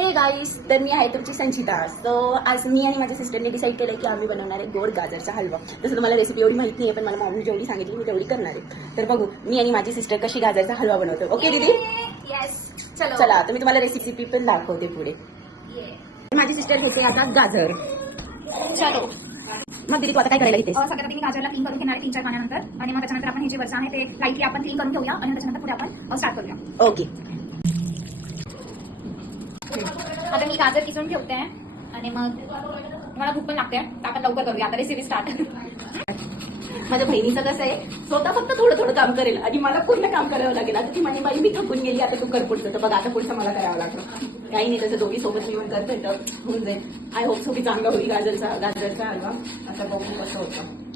Hey guys, तर मी आहे तुमची संचिता. सो आज मी आणि माझ्या सिस्टरने डिसाईड केलं की आम्ही बनवणार आहे गोड गाजरचा हलवा. तसं तुम्हाला रेसिपी एवढी माहिती नाही, पण मला मम्मी जेवढी सांगितली मी तेवढी करणार आहे. तर बघू मी आणि माझी सिस्टर कशी गाजरचा हलवा बनवतो. ओके दीदी? येस. चलो चला, तर मी तुम्हाला रेसिपी पण दाखवते पुढे. माझी सिस्टर घेते आता गाजर. चलो मग दीदी तू आता काय करायला घेतेस? सगळ्यात आधी मी गाजरला क्लीन करून घेणार आहे 3-4 पाण्यानंतर, आणि मग त्याच्यानंतर आपण हे जे वरचं आहे ते लाईटली आपण क्लीन करून घेऊया आणि त्याच्यानंतर पुढे आपण स्टार्ट करूया. ओके. आता मी गाजर किसून ठेवते आणि मग मला भूक पण लागते, तर आपण लवकर करूया आता रेसिपी स्टार्ट. माझ्या बहिणीचं कसं आहे, स्वतः फक्त थोडं थोडं काम करेल आणि मला पूर्ण काम करावं लागेल. आता ती म्हणे बाई मी थकून गेली, आता तू कर पुढचं. तर बघा आता पुढचं मला करावं लागतं. काही नाही, तसं दोघी सोबत मिळून करते तर होऊन जाईल. आय होप सो की चांगलं होईल गाजरचा हलवा. आता बघू कसं होतं.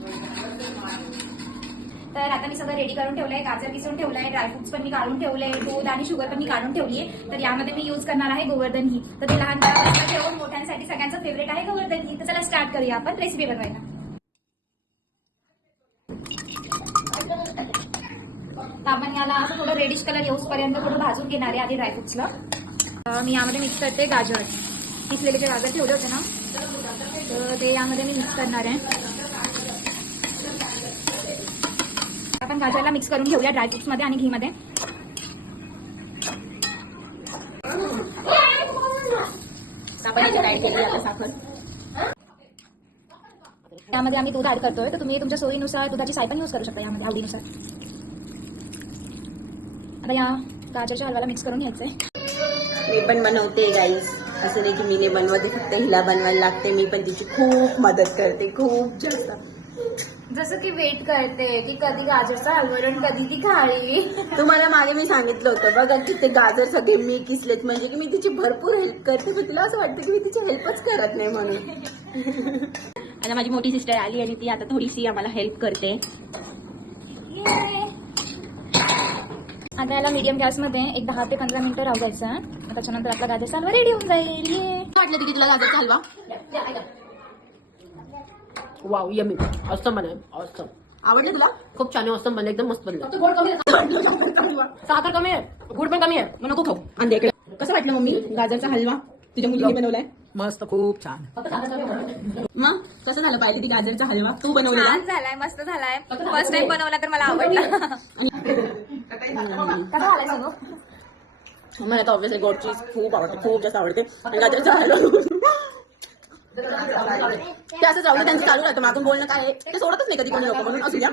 तर आता मी सगळं रेडी करून ठेवलंय. गाजर किसून ठेवलंय, ड्रायफ्रुट्स पण मी काढून ठेवले, दूध आणि शुगर पण मी काढून ठेवली आहे. तर यामध्ये मी यूज करणार आहे गोवर्धन घी. तर ते लहान बाळांना ठेवून मोठ्यांसाठी सगळ्यांचं फेवरेट आहे गोवर्धन घी. तर चला स्टार्ट करूया आपण रेसिपी बनवायला. तर आपण याला असं थोडं रेडिश कलर येऊसपर्यंत थोडं भाजून घेणार आहे आधी ड्रायफ्रुट्सला. मी यामध्ये मिक्स करते गाजर. किसलेले जे गाजर ठेवले होते ना, तर ते यामध्ये मी मिक्स करणार आहे. आपण गाजरला मिक्स करून घेऊया ड्रायफ्रुट्स मध्ये आणि घी मध्ये. आपण इथे काय केली आता साखर. त्यामध्ये आम्ही दूध ऍड करतोय, तर तुम्ही तुमच्या सोयीनुसार दुधाची साय पण यूज करू शकता यामध्ये आवडीनुसार. आता या गाजरच्या हलव्याला मिक्स करून घ्यायचंय. मी पण बनवते गाईज, असं नाही की मी नाही बनवते, फक्त हिला बनवायला लागते. मी पण तिची खूप मदत करते, खूप जास्त. जसं की वेट करते की कधी गाजरचा हलवा आणि कधी ती खाली. तुम्हाला मागे मी सांगितलं होतं बघा की ते गाजर सगळे मी किसलेत, म्हणजे की मी तिची भरपूर हेल्प करते, पण तिला असं वाटतं की मी तिची हेल्पच करत नाही म्हणून. आता माझी मोठी सिस्टर आली आणि ती आता थोडीशी आम्हाला हेल्प करते. आता याला मीडियम गॅसमध्ये एक 10 ते 15 मिनिटं राहू द्यायचं. त्याच्यानंतर आपला गाजरचा हलवा रेडी होऊन जाईल. वाटलं की तुला गाजरचा हलवा? वाव यमी ऑसम बने ऑसम. आवडलं तुला? खूप छान आहे, ऑसम बने, एकदम मस्त बनलं. साखर कमी आहे, गुड पण कमी आहे, मग नको खाऊ. आणि इकडे कसं वाटलं मम्मी गाजरचा हलवा तुझ्या मुलीने बनवलाय? मस्त, खूप छान. मग कसं झालं पाहिजे ती गाजरचा हलवा तू बनवला? छान झालाय, मस्त झालाय. फर्स्ट टाइम बनवला तर मला आवडला. कसा झालाय सगळं? मला तर ऑब्व्हियसली गोड चीज खूप आवडते, खूप जास्त आवडते. आणि गाजरचा हलवा ते असं चालू त्यांचं चालू राहतं मागून बोलणं, काय ते सोडतच नाही कधी कोणी लोक म्हणून असू द्या.